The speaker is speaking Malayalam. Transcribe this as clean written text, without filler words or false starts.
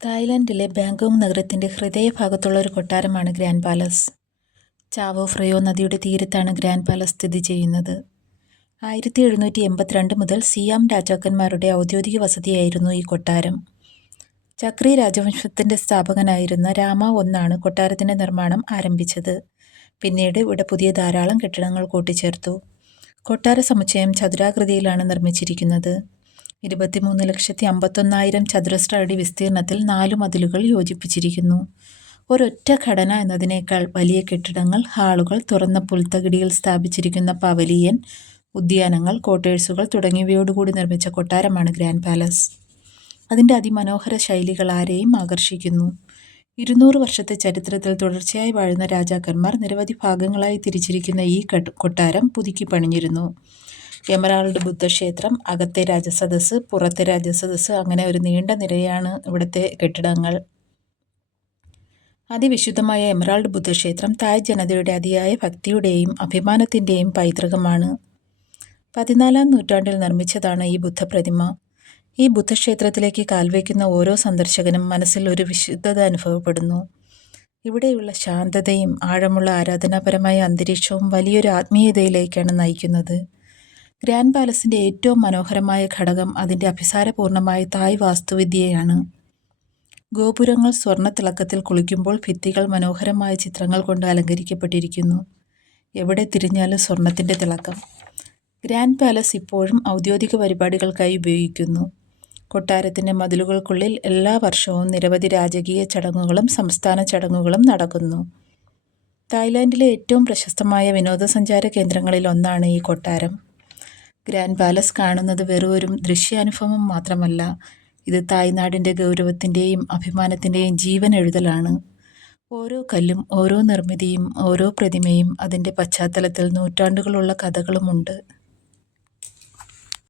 തായ്ലൻഡിലെ ബാങ്കോക്ക് നഗരത്തിന്റെ ഹൃദയഭാഗത്തുള്ള ഒരു കൊട്ടാരമാണ് ഗ്രാൻഡ് പാലസ്. ചാവോ ഫ്രയോ നദിയുടെ തീരത്താണ് ഗ്രാൻഡ് പാലസ് സ്ഥിതി ചെയ്യുന്നത്. 1782 മുതൽ സിയാം രാജാക്കന്മാരുടെ ഔദ്യോഗിക വസതിയായിരുന്നു ഈ കൊട്ടാരം. ചക്രി രാജവംശത്തിന്റെ സ്ഥാപകനായിരുന്ന രാമ ഒന്നാണ് കൊട്ടാരത്തിന്റെ നിർമ്മാണം ആരംഭിച്ചത്. പിന്നീട് ഇവിടെ പുതിയ ധാരാളം കെട്ടിടങ്ങൾ കൂട്ടിച്ചേർത്തു. കൊട്ടാര സമുച്ചയം ചതുരാകൃതിയിലാണ് നിർമ്മിച്ചിരിക്കുന്നത്. 23,51,000 ചതുരശ്ര അടി വിസ്തീർണത്തിൽ 4 മതിലുകൾ യോജിപ്പിച്ചിരിക്കുന്നു. ഒരൊറ്റ ഘടന എന്നതിനേക്കാൾ വലിയ കെട്ടിടങ്ങൾ, ഹാളുകൾ, തുറന്ന പുൽത്തകിടിയിൽ സ്ഥാപിച്ചിരിക്കുന്ന പവലിയൻ, ഉദ്യാനങ്ങൾ, ക്വാർട്ടേഴ്സുകൾ തുടങ്ങിയവയോടുകൂടി നിർമ്മിച്ച കൊട്ടാരമാണ് ഗ്രാൻഡ് പാലസ്. അതിൻ്റെ അതിമനോഹര ശൈലികൾ ആരെയും ആകർഷിക്കുന്നു. 200 വർഷത്തെ ചരിത്രത്തിൽ തുടർച്ചയായി വാഴുന്ന രാജാക്കന്മാർ നിരവധി ഭാഗങ്ങളായി തിരിച്ചിരിക്കുന്ന ഈ കൊട്ടാരം പുതുക്കി പണിഞ്ഞിരുന്നു. എമറാൾഡ് ബുദ്ധക്ഷേത്രം, അകത്തെ രാജസദസ്സ്, പുറത്തെ രാജസദസ്സ്, അങ്ങനെ ഒരു നീണ്ട നിരയാണ് ഇവിടുത്തെ കെട്ടിടങ്ങൾ. അതിവിശുദ്ധമായ എമറാൾഡ് ബുദ്ധക്ഷേത്രം തായ് ജനതയുടെ അതിയായ ഭക്തിയുടെയും അഭിമാനത്തിൻ്റെയും പൈതൃകമാണ്. 14-ാം നൂറ്റാണ്ടിൽ നിർമ്മിച്ചതാണ് ഈ ബുദ്ധപ്രതിമ. ഈ ബുദ്ധക്ഷേത്രത്തിലേക്ക് കാൽവയ്ക്കുന്ന ഓരോ സന്ദർശകനും മനസ്സിൽ ഒരു വിശുദ്ധത അനുഭവപ്പെടുന്നു. ഇവിടെയുള്ള ശാന്തതയും ആഴമുള്ള ആരാധനാപരമായ അന്തരീക്ഷവും വലിയൊരു ആത്മീയതയിലേക്കാണ് നയിക്കുന്നത്. ഗ്രാൻഡ് പാലസിൻ്റെ ഏറ്റവും മനോഹരമായ ഘടകം അതിൻ്റെ അഭിസാരപൂർണമായ തായ് വാസ്തുവിദ്യയാണ്. ഗോപുരങ്ങൾ സ്വർണ്ണത്തിളക്കത്തിൽ കുളിക്കുമ്പോൾ ഭിത്തികൾ മനോഹരമായ ചിത്രങ്ങൾ കൊണ്ട് അലങ്കരിക്കപ്പെട്ടിരിക്കുന്നു. എവിടെ തിരിഞ്ഞാലും സ്വർണത്തിൻ്റെ തിളക്കം. ഗ്രാൻഡ് പാലസ് ഇപ്പോഴും ഔദ്യോഗിക പരിപാടികൾക്കായി ഉപയോഗിക്കുന്നു. കൊട്ടാരത്തിൻ്റെ മതിലുകൾക്കുള്ളിൽ എല്ലാ വർഷവും നിരവധി രാജകീയ ചടങ്ങുകളും സംസ്ഥാന ചടങ്ങുകളും നടക്കുന്നു. തായ്ലാൻഡിലെ ഏറ്റവും പ്രശസ്തമായ വിനോദസഞ്ചാര കേന്ദ്രങ്ങളിൽ ഒന്നാണ് ഈ കൊട്ടാരം. ഗ്രാൻഡ് പാലസ് കാണുന്നത് വെറും ഒരു ദൃശ്യാനുഭവം മാത്രമല്ല, ഇത് തായ്നാടിൻ്റെ ഗൗരവത്തിൻ്റെയും അഭിമാനത്തിൻ്റെയും ജീവൻ എഴുതലാണ്. ഓരോ കല്ലും, ഓരോ നിർമ്മിതിയും, ഓരോ പ്രതിമയും അതിൻ്റെ പശ്ചാത്തലത്തിൽ നൂറ്റാണ്ടുകളുള്ള കഥകളുമുണ്ട്.